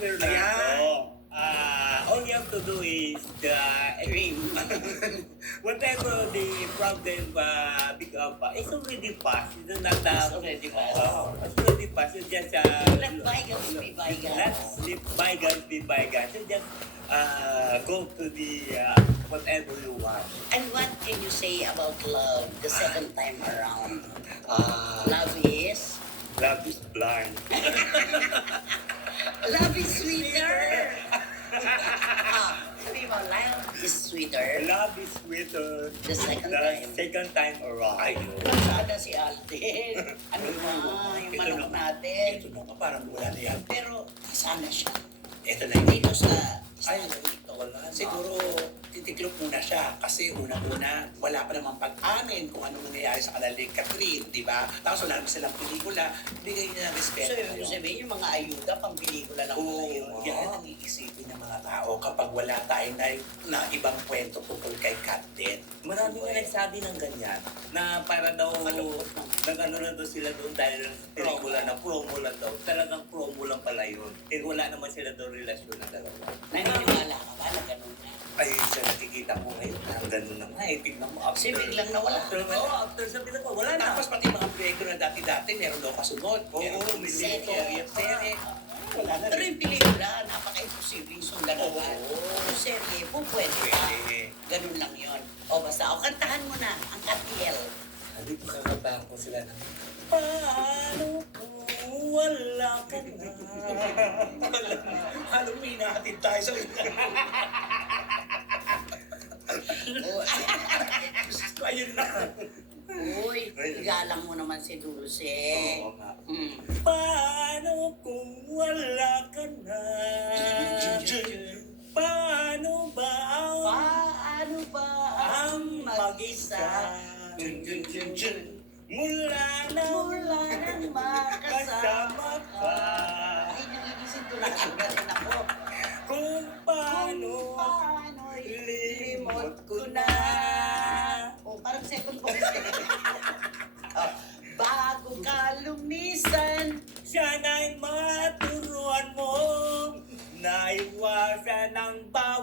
Fernando. All you have to do is Dream. whatever the problem pick up, it's already passed. It's not It's already passed. It's already passed. You just Let bygones be bygones. let bygones be bygones. You just go to the whatever you want. And what can you say about love the second time around? Love is? Love is blind. Love is sweeter. Sabi mo, love is sweeter. Love is sweeter The second the time. second time around. Sana si Alden. Ano ba? Yung Ito manok na. natin. Ito na nga, parang wala na yan. Pero sana siya. Ito na yun. Dito sa Ay, dito. Wala na. Siguro, titiklop muna siya kasi una-una, wala pa namang pag-amin kung anong nangyayari sa kanila ni Catherine, di ba? Tapos wala naman silang pelikula, bigay niya ng respeto. So, yung sabihin, yung mga ayuda, pang pelikula lang Oo, pala yun. yan ang iisipin ng mga tao kapag wala tayong na ibang kwento tungkol kay Kat din. Marami nga nagsabi ng ganyan na para daw Malungkot naman. nag-ano na daw sila doon dahil pelikula na promo lang daw. Talagang promo lang pala yun. Eh wala naman sila daw relasyon na dalawa. Naniniwala ka ba na ganun na? Ay, sa nakikita ko ngayon, ang ganun na nga eh. Tignan mo. Kasi biglang nawala. After sabi na ko, wala na. Tapos pati mga proyekto na dati-dati, meron daw kasunod. Oo, may serye. serye. Wala na Pero rin. yung pelikula, napaka-imposibleng sundan Oo. naman. Yung serye, po pwede pa. Pwede. Ganun lang yun. O basta, o kantahan mo na ang Katiel. Hindi ko kakabahan ko sila ng paano kung wala ka na. Halong may nahatid tayo sa ayun na. Uy, igalang mo naman si Dulce. Oo nga. Mm. Paano kung wala ka na? Paano ba Paano ba ang mag-isa? Mula na Mula nang makasama kasama ka. ka. Ay, nagigising ko lang. Ganun ako.